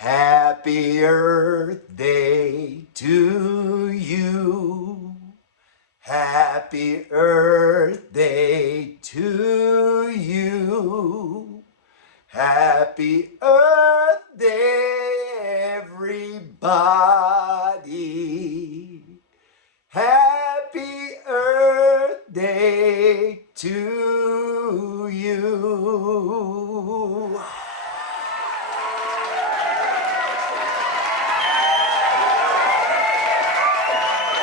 Happy Earth Day to you. Happy Earth Day to you. Happy Earth Day, everybody. Happy Earth Day to you.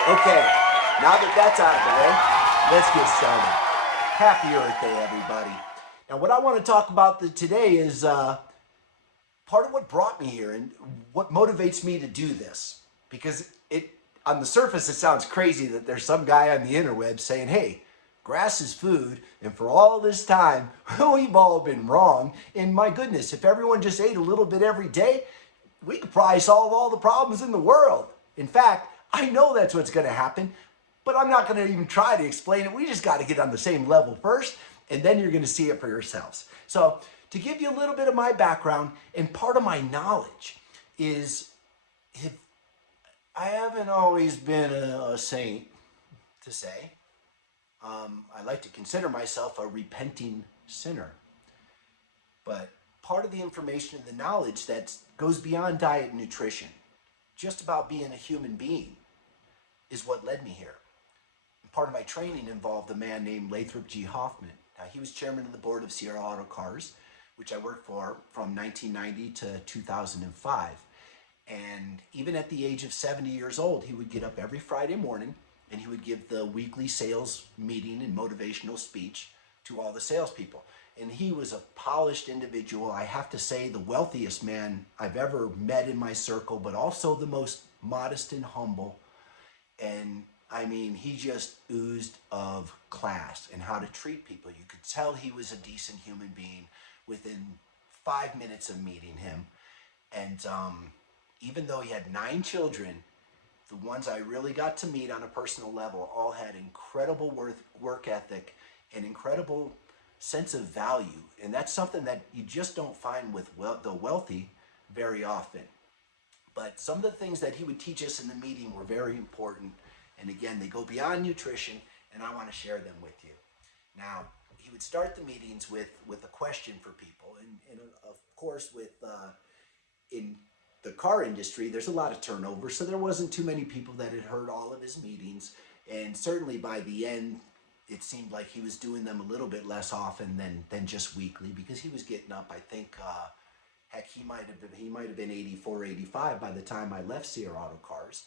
Okay, now that that's out of the way, let's get started. Happy Earth Day, everybody. Now, what I want to talk about today is part of what brought me here and what motivates me to do this. Because on the surface, it sounds crazy that there's some guy on the interweb saying, hey, grass is food, and for all this time, we've all been wrong. And my goodness, if everyone just ate a little bit every day, we could probably solve all the problems in the world. In fact, I know that's what's going to happen, but I'm not going to even try to explain it. We just got to get on the same level first, and then you're going to see it for yourselves. So to give you a little bit of my background, and part of my knowledge is, I haven't always been a saint to say. I like to consider myself a repenting sinner. But part of the information and the knowledge that goes beyond diet and nutrition, just about being a human being, is what led me here. And part of my training involved a man named Lathrop G. Hoffman. Now, he was chairman of the board of Sierra Auto Cars, which I worked for from 1990 to 2005. And even at the age of 70 years old, he would get up every Friday morning and he would give the weekly sales meeting and motivational speech to all the salespeople. And he was a polished individual. I have to say, the wealthiest man I've ever met in my circle, but also the most modest and humble. And I mean, he just oozed of class and how to treat people. You could tell he was a decent human being within 5 minutes of meeting him. And even though he had 9 children, the ones I really got to meet on a personal level all had incredible work ethic and incredible sense of value. And that's something that you just don't find with the wealthy very often. But some of the things that he would teach us in the meeting were very important. And again, they go beyond nutrition, and I want to share them with you. Now, he would start the meetings with a question for people. And of course, in the car industry, there's a lot of turnover, so there wasn't too many people that had heard all of his meetings. And certainly by the end, it seemed like he was doing them a little bit less often than just weekly, because he was getting up, I think, heck, he might have been 84, 85 by the time I left Sierra Auto Cars.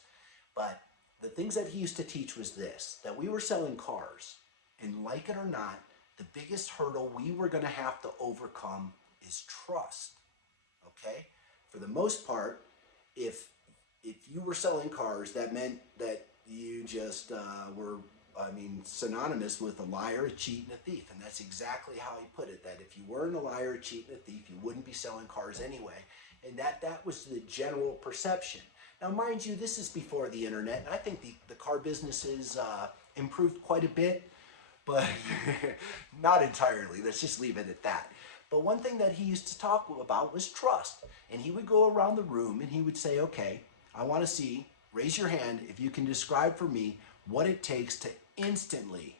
But the things that he used to teach was this, that we were selling cars, and like it or not, the biggest hurdle we were going to have to overcome is trust. Okay? For the most part, if you were selling cars, that meant that you just were, synonymous with a liar, a cheat, and a thief. And that's exactly how he put it, that if you weren't a liar, a cheat, and a thief, you wouldn't be selling cars anyway. And that was the general perception. Now, mind you, this is before the internet, and I think the car business has improved quite a bit, but not entirely. Let's just leave it at that. But one thing that he used to talk about was trust. And he would go around the room and he would say, okay, I want to see, raise your hand if you can describe for me what it takes to instantly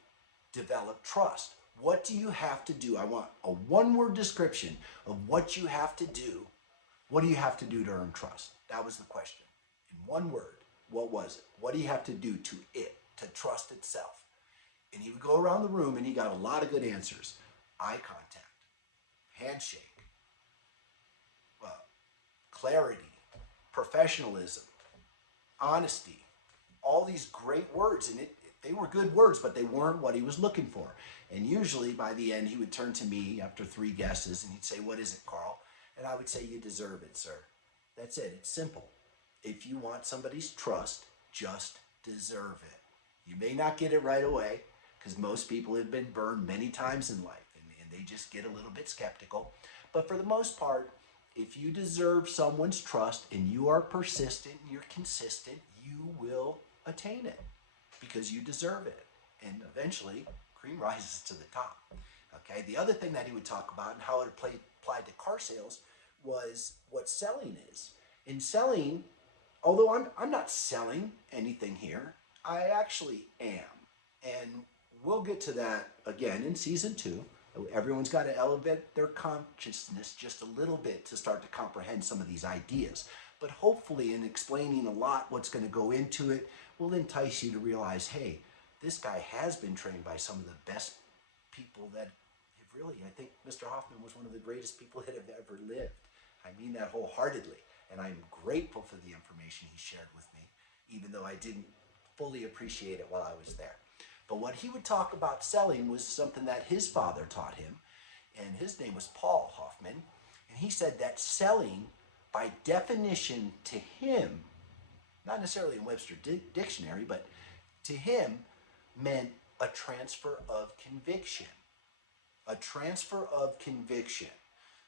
develop trust. What do you have to do? I want a one-word description of what you have to do. What do you have to do to earn trust? That was the question. In one word, what was it? What do you have to do to trust itself? And he would go around the room and he got a lot of good answers. Eye contact, handshake, clarity, professionalism, honesty, all these great words. And they were good words, but they weren't what he was looking for. And usually by the end, he would turn to me after 3 guesses and he'd say, what is it, Carl? And I would say, you deserve it, sir. That's it. It's simple. If you want somebody's trust, just deserve it. You may not get it right away, because most people have been burned many times in life, and they just get a little bit skeptical. But for the most part, if you deserve someone's trust and you are persistent and you're consistent, you will attain it because you deserve it. And eventually, cream rises to the top. Okay. The other thing that he would talk about and how it applied to car sales was what selling is. In selling, although I'm not selling anything here, I actually am. And we'll get to that again in season 2. Everyone's got to elevate their consciousness just a little bit to start to comprehend some of these ideas. But hopefully, in explaining a lot what's going to go into it, will entice you to realize, hey, this guy has been trained by some of the best people that have really, I think Mr. Hoffman was one of the greatest people that have ever lived. I mean that wholeheartedly. And I'm grateful for the information he shared with me, even though I didn't fully appreciate it while I was there. But what he would talk about selling was something that his father taught him, and his name was Paul Hoffman. And he said that selling, by definition to him, not necessarily in Webster Dictionary, but to him, meant a transfer of conviction. A transfer of conviction.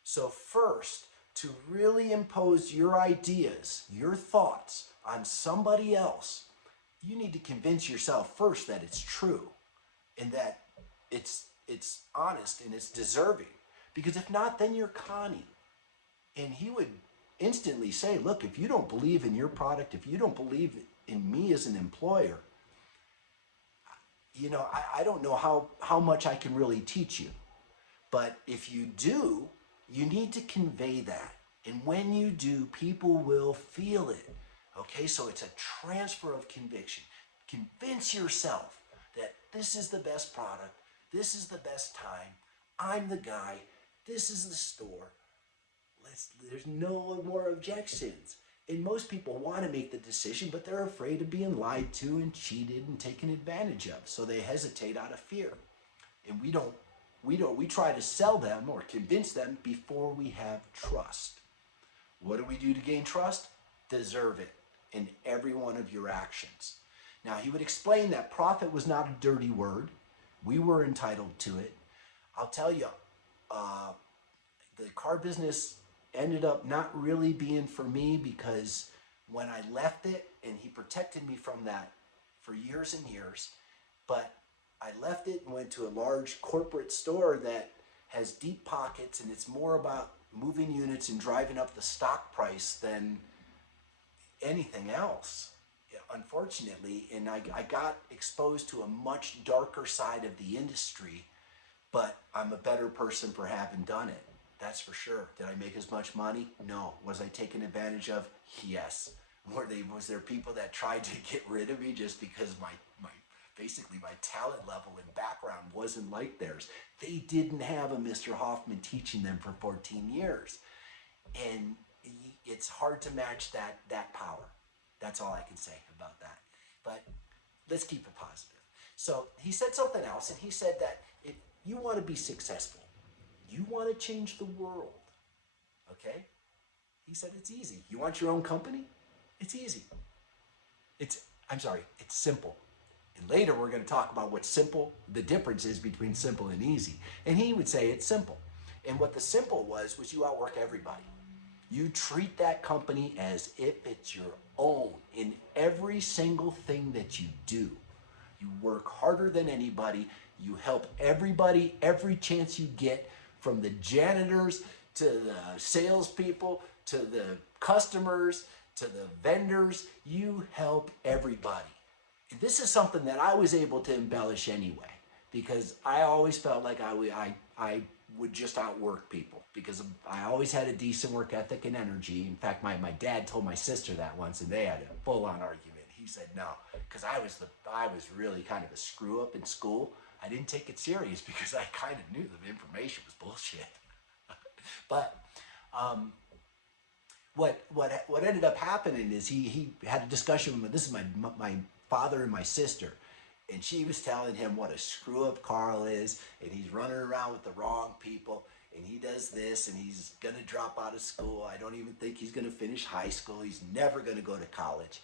So first, to really impose your ideas, your thoughts on somebody else, you need to convince yourself first that it's true and that it's honest and it's deserving. Because if not, then you're conning. And he would instantly say, look, if you don't believe in your product, if you don't believe in me as an employer, you know, I don't know how much I can really teach you. But if you do, you need to convey that. And when you do, people will feel it. Okay, so it's a transfer of conviction. Convince yourself that this is the best product, this is the best time, I'm the guy, this is the store. There's no more objections. And most people want to make the decision, but they're afraid of being lied to and cheated and taken advantage of. So they hesitate out of fear. And we try to sell them or convince them before we have trust. What do we do to gain trust? Deserve it in every one of your actions. Now, he would explain that profit was not a dirty word. We were entitled to it. I'll tell you, the car business ended up not really being for me, because when I left it, and he protected me from that for years and years, but I left it and went to a large corporate store that has deep pockets, and it's more about moving units and driving up the stock price than anything else, unfortunately. And I got exposed to a much darker side of the industry, but I'm a better person for having done it. That's for sure. Did I make as much money? No. Was I taken advantage of? Yes. Was there people that tried to get rid of me just because basically my talent level and background wasn't like theirs? They didn't have a Mr. Hoffman teaching them for 14 years. And it's hard to match that power. That's all I can say about that. But let's keep it positive. So he said something else, and he said that if you want to be successful, you want to change the world, okay? He said it's easy. You want your own company? It's easy. It's simple. And later we're going to talk about what simple, the difference is between simple and easy. And he would say it's simple. And what the simple was you outwork everybody. You treat that company as if it's your own in every single thing that you do. You work harder than anybody. You help everybody every chance you get, from the janitors to the salespeople to the customers to the vendors. You help everybody. And this is something that I was able to embellish anyway, because I always felt like I would just outwork people, because I always had a decent work ethic and energy. In fact, my dad told my sister that once, and they had a full-on argument. He said no, because I was really kind of a screw-up in school. I didn't take it serious because I kind of knew the information was bullshit. But what ended up happening is he had a discussion with, this is my father and my sister, and she was telling him what a screw-up Carl is, and he's running around with the wrong people, and he does this, and he's going to drop out of school. I don't even think he's going to finish high school. He's never going to go to college.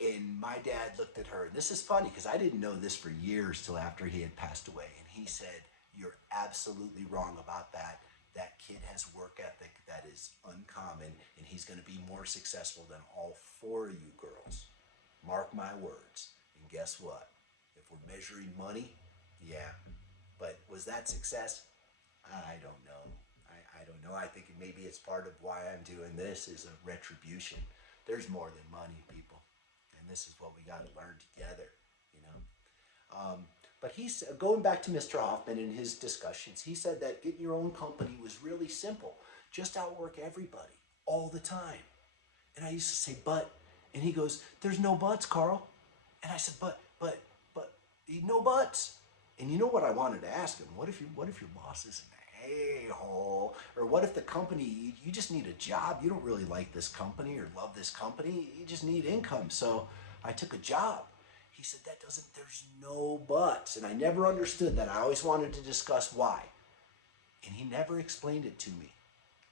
And my dad looked at her, and this is funny because I didn't know this for years till after he had passed away, and he said, "You're absolutely wrong about that. That kid has work ethic that is uncommon, and he's going to be more successful than all 4 of you girls. Mark my words." And guess what? If we're measuring money, yeah. But was that success? I don't know. I I don't know. I think maybe it's part of why I'm doing this is a retribution. There's more than money, people. And this is what we got to learn together, you know. But he's going back to Mr. Hoffman in his discussions. He said that getting your own company was really simple. Just outwork everybody all the time. And I used to say, but, and he goes, there's no buts, Carl. And I said, but, no buts. And you know what I wanted to ask him? What if your boss is an a-hole? Or what if the company, you just need a job? You don't really like this company or love this company. You just need income. So I took a job. He said, there's no buts. And I never understood that. I always wanted to discuss why. And he never explained it to me.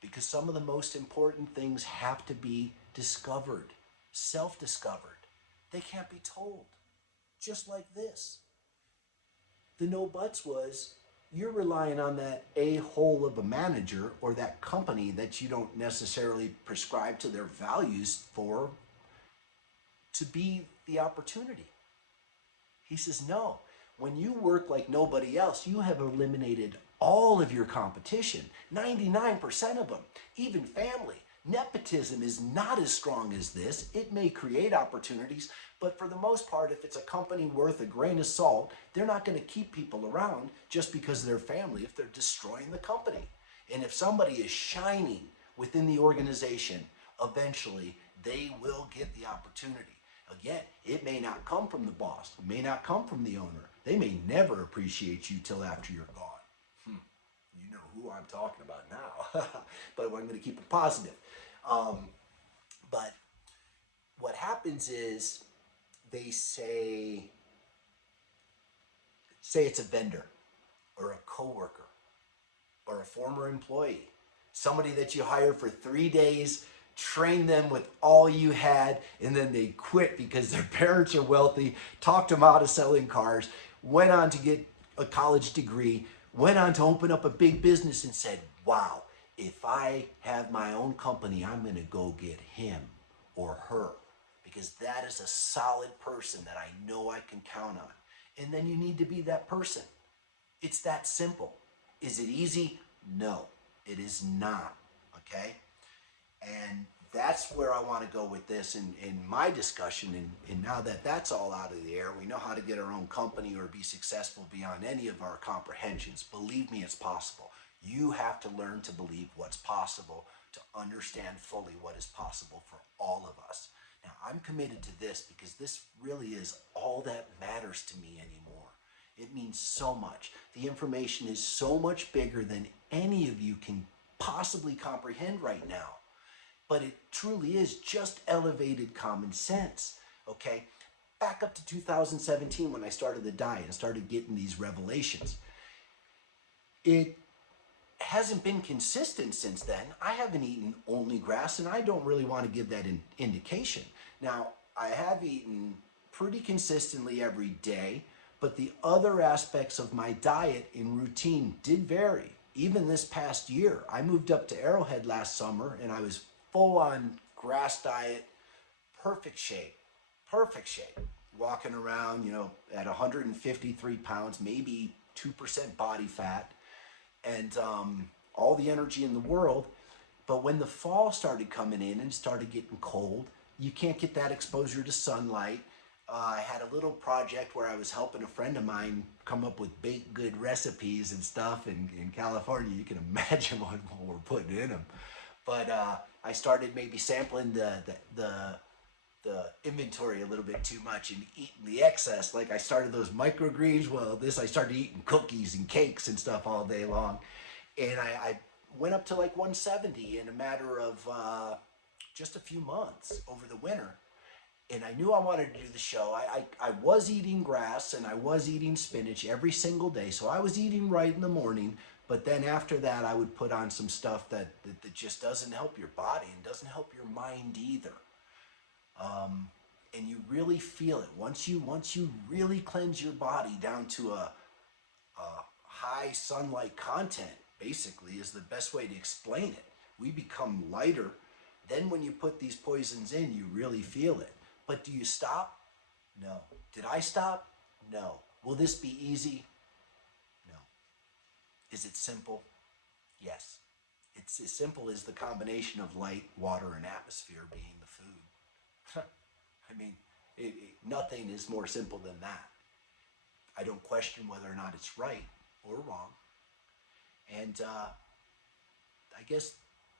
Because some of the most important things have to be discovered, self-discovered. They can't be told. Just like this. The no buts was, you're relying on that a-hole of a manager or that company that you don't necessarily prescribe to their values for to be the opportunity. He says, no. When you work like nobody else, you have eliminated all of your competition, 99% of them, even family. Nepotism is not as strong as this. It may create opportunities, but for the most part, if it's a company worth a grain of salt, they're not going to keep people around just because of their family if they're destroying the company. And if somebody is shining within the organization, eventually they will get the opportunity. Again, it may not come from the boss. It may not come from the owner. They may never appreciate you till after you're gone. You know who I'm talking about now. But I'm going to keep it positive. But what happens is they say it's a vendor or a coworker or a former employee, somebody that you hired for 3 days, trained them with all you had, and then they quit because their parents are wealthy, talked them out of selling cars, went on to get a college degree, went on to open up a big business and said, wow, if I have my own company, I'm going to go get him or her because that is a solid person that I know I can count on. And then you need to be that person. It's that simple. Is it easy? No, it is not. Okay? And that's where I want to go with this in my discussion. And now that that's all out of the air, we know how to get our own company or be successful beyond any of our comprehensions. Believe me, it's possible. You have to learn to believe what's possible to understand fully what is possible for all of us. Now, I'm committed to this because this really is all that matters to me anymore. It means so much. The information is so much bigger than any of you can possibly comprehend right now. But it truly is just elevated common sense, okay? Back up to 2017 when I started the diet and started getting these revelations. It hasn't been consistent since then. I haven't eaten only grass, and I don't really want to give that indication. Now, I have eaten pretty consistently every day, but the other aspects of my diet and routine did vary. Even this past year, I moved up to Arrowhead last summer, and I was full-on grass diet, perfect shape, walking around, at 153 pounds, maybe 2% body fat, and all the energy in the world. But when the fall started coming in and started getting cold, you can't get that exposure to sunlight. I had a little project where I was helping a friend of mine come up with baked good recipes and stuff in California. You can imagine what we're putting in them. But I started maybe sampling the inventory a little bit too much and eating the excess. Like I started those microgreens. Well, I started eating cookies and cakes and stuff all day long. And I went up to like 170 in a matter of just a few months over the winter. And I knew I wanted to do the show. I was eating grass and I was eating spinach every single day. So I was eating right in the morning. But then after that, I would put on some stuff that just doesn't help your body and doesn't help your mind either. And you really feel it. Once you really cleanse your body down to a high sunlight content, basically, is the best way to explain it. We become lighter. Then when you put these poisons in, you really feel it. But do you stop? No. Did I stop? No. Will this be easy? No. Is it simple? Yes. It's as simple as the combination of light, water, and atmosphere being the food. I mean, nothing is more simple than that. I don't question whether or not it's right or wrong. And I guess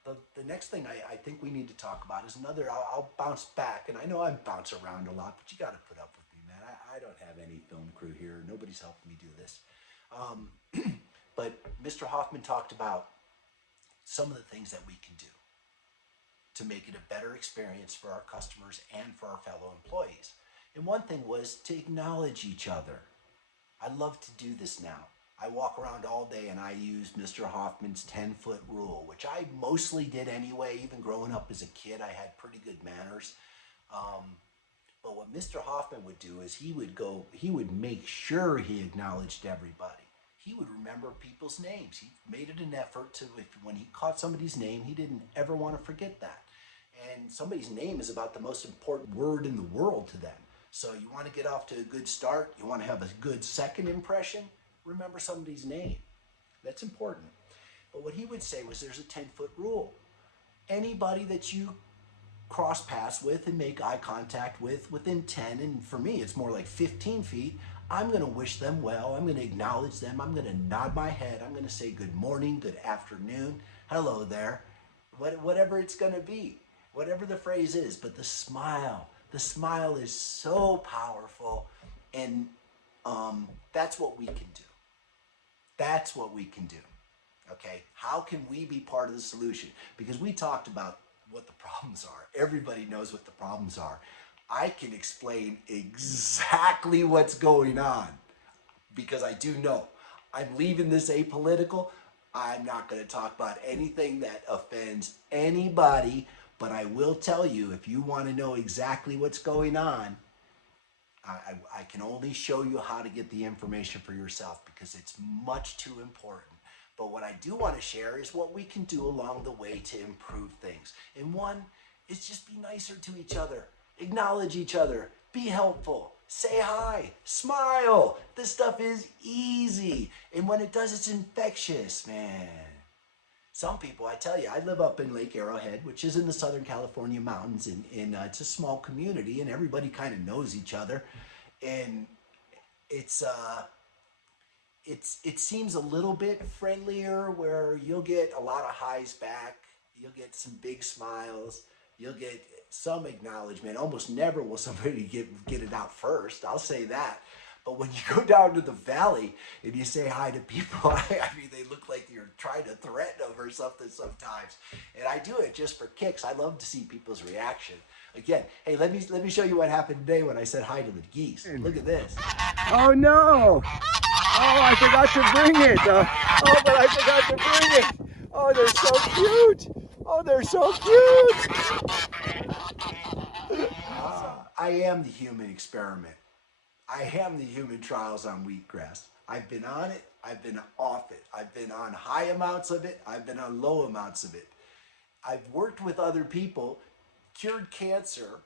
the next thing I think we need to talk about is another. I'll bounce back, and I know I bounce around a lot, but you got to put up with me, man. I don't have any film crew here. Nobody's helping me do this. But Mr. Hoffman talked about some of the things that we can do to make it a better experience for our customers and for our fellow employees. And one thing was to acknowledge each other. I love to do this now. I walk around all day and I use Mr. Hoffman's 10-foot rule, which I mostly did anyway. Even growing up as a kid, I had pretty good manners. But what Mr. Hoffman would do is he would make sure he acknowledged everybody. He would remember people's names. He made it an effort to, when he caught somebody's name, he didn't ever want to forget that. And somebody's name is about the most important word in the world to them. So you want to get off to a good start, you want to have a good second impression, remember somebody's name. That's important. But what he would say was there's a 10-foot rule. Anybody that you cross paths with and make eye contact with within 10, and for me it's more like 15 feet, I'm going to wish them well, I'm going to acknowledge them, I'm going to nod my head, I'm going to say good morning, good afternoon, hello there, whatever it's going to be, whatever the phrase is. But the smile is so powerful, and that's what we can do. That's what we can do. Okay, how can we be part of the solution? Because we talked about what the problems are. Everybody knows what the problems are. I can explain exactly what's going on because I do know. I'm leaving this apolitical. I'm not going to talk about anything that offends anybody, but I will tell you, if you want to know exactly what's going on, I can only show you how to get the information for yourself because it's much too important. But what I do want to share is what we can do along the way to improve things. And one is just be nicer to each other. Acknowledge each other. Be helpful. Say hi. Smile. This stuff is easy. And when it does, it's infectious, man. Some people, I tell you, I live up in Lake Arrowhead, which is in the Southern California mountains. It's a small community, and everybody kind of knows each other. And it seems a little bit friendlier, where you'll get a lot of highs back, you'll get some big smiles, you'll get some acknowledgement. Almost never will somebody get it out first, I'll say that. But when you go down to the valley and you say hi to people, I mean, they look like you're trying to threaten them or something sometimes. And I do it just for kicks. I love to see people's reaction. Again, hey, let me show you what happened today when I said hi to the geese. Look at this. Oh no! Oh, I forgot to bring it. But I forgot to bring it. Oh, they're so cute. Oh, they're so cute. I am the human experiment. I am the human trials on wheatgrass. I've been on it. I've been off it. I've been on high amounts of it. I've been on low amounts of it. I've worked with other people, cured cancer.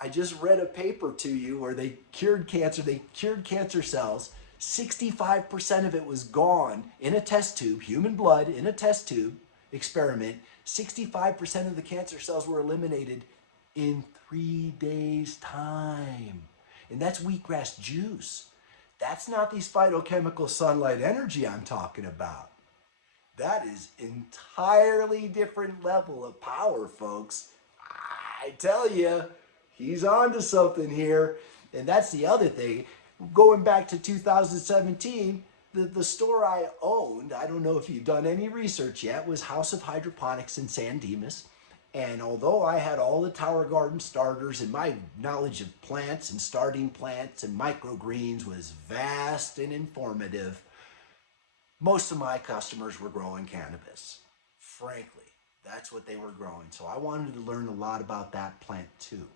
I just read a paper to you where they cured cancer. They cured cancer cells. 65% of it was gone in a test tube, human blood in a test tube experiment. 65% of the cancer cells were eliminated in 3 days' time. And that's wheatgrass juice. That's not these phytochemical sunlight energy I'm talking about. That is entirely different level of power, folks. I tell you, he's on to something here. And that's the other thing. Going back to 2017, the store I owned, I don't know if you've done any research yet, was House of Hydroponics in San Dimas. And although I had all the Tower Garden starters and my knowledge of plants and starting plants and microgreens was vast and informative, most of my customers were growing cannabis. Frankly, that's what they were growing. So I wanted to learn a lot about that plant too.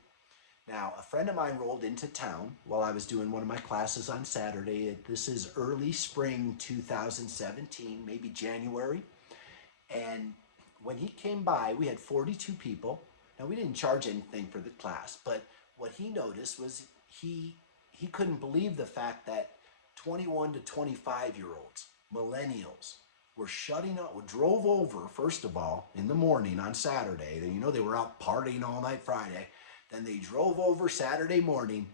Now, a friend of mine rolled into town while I was doing one of my classes on Saturday. This is early spring 2017, maybe January. And when he came by, we had 42 people. Now, we didn't charge anything for the class, but what he noticed was he couldn't believe the fact that 21 to 25-year-olds, millennials, were shutting up, drove over, first of all, in the morning on Saturday. You know, they were out partying all night Friday. Then they drove over Saturday morning,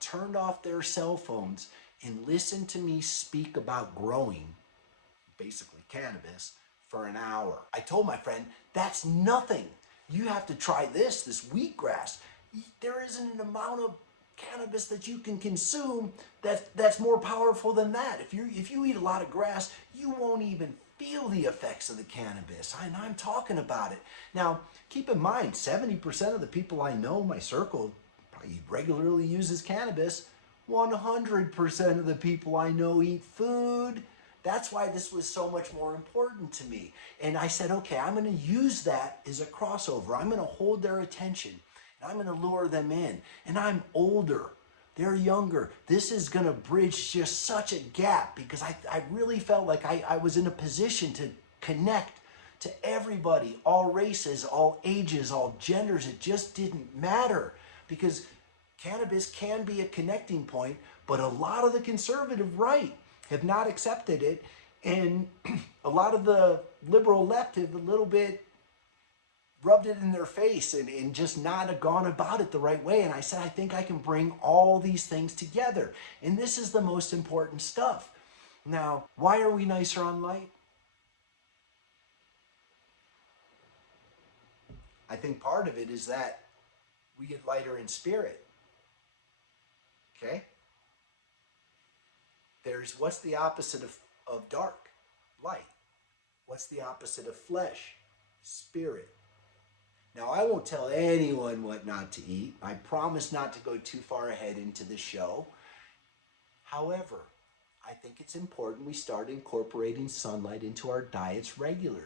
turned off their cell phones, and listened to me speak about growing, basically cannabis, for an hour. I told my friend, that's nothing. You have to try this wheatgrass. There isn't an amount of cannabis that you can consume that's more powerful than that. If you eat a lot of grass, you won't even feel the effects of the cannabis. And I'm talking about it. Now, keep in mind, 70% of the people I know in my circle probably regularly uses cannabis. 100% of the people I know eat food. That's why this was so much more important to me. And I said, okay, I'm going to use that as a crossover. I'm going to hold their attention. I'm going to lure them in. And I'm older. They're younger. This is going to bridge just such a gap because I really felt like I was in a position to connect to everybody, all races, all ages, all genders. It just didn't matter because cannabis can be a connecting point, but a lot of the conservative right have not accepted it. And a lot of the liberal left have a little bit rubbed it in their face and just not gone about it the right way. And I said, I think I can bring all these things together. And this is the most important stuff. Now, why are we nicer on light? I think part of it is that we get lighter in spirit. Okay? There's, what's the opposite of dark? Light. What's the opposite of flesh? Spirit. Now, I won't tell anyone what not to eat. I promise not to go too far ahead into the show. However, I think it's important we start incorporating sunlight into our diets regularly.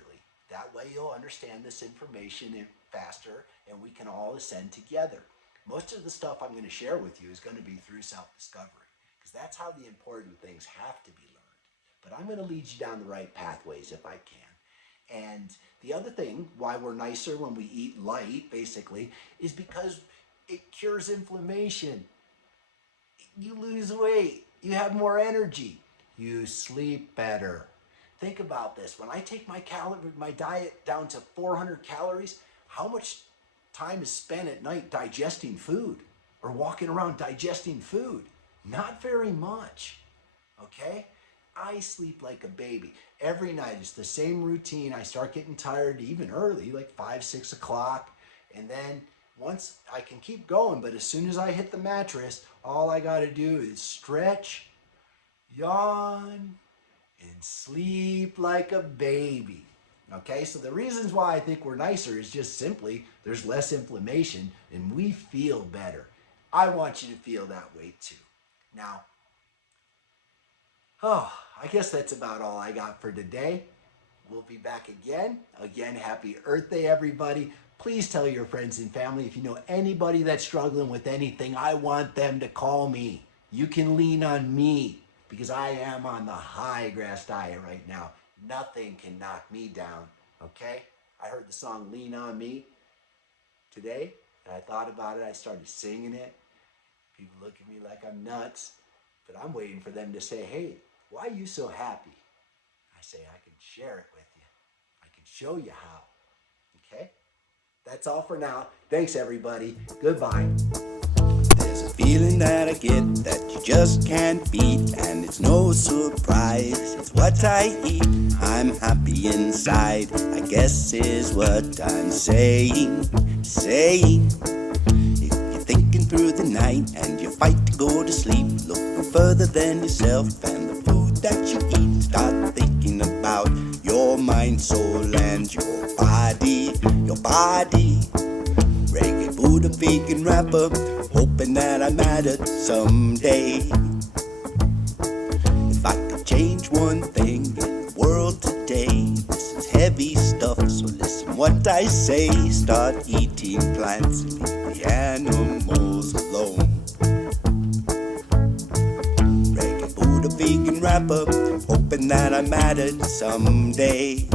That way you'll understand this information faster and we can all ascend together. Most of the stuff I'm going to share with you is going to be through self-discovery because that's how the important things have to be learned. But I'm going to lead you down the right pathways if I can. And the other thing, why we're nicer when we eat light, basically, is because it cures inflammation. You lose weight. You have more energy. You sleep better. Think about this. When I take my diet down to 400 calories, how much time is spent at night digesting food or walking around digesting food? Not very much. Okay? I sleep like a baby. Every night it's the same routine. I start getting tired even early, like 5, 6 o'clock. And then once I can keep going, but as soon as I hit the mattress, all I got to do is stretch, yawn, and sleep like a baby. Okay, so the reasons why I think we're nicer is just simply there's less inflammation and we feel better. I want you to feel that way too. Now, I guess that's about all I got for today. We'll be back again. Again, happy Earth Day, everybody. Please tell your friends and family if you know anybody that's struggling with anything, I want them to call me. You can lean on me because I am on the high grass diet right now. Nothing can knock me down, okay? I heard the song Lean On Me today, and I thought about it. I started singing it. People look at me like I'm nuts, but I'm waiting for them to say, hey, why are you so happy? I say, I can share it with you. I can show you how, okay? That's all for now. Thanks, everybody. Goodbye. There's a feeling that I get that you just can't beat, and it's no surprise, it's what I eat. I'm happy inside, I guess is what I'm saying. If you're thinking through the night and you fight to go to sleep, looking further than yourself and the food that you eat, start thinking about your mind, soul, and your body. Reggae Buddha vegan rapper, hoping that I mattered someday. If I could change one thing in the world today, this is heavy stuff, so listen what I say. Start eating plants and leave the animals alone. Reggae Buddha vegan rapper, hoping that I mattered someday.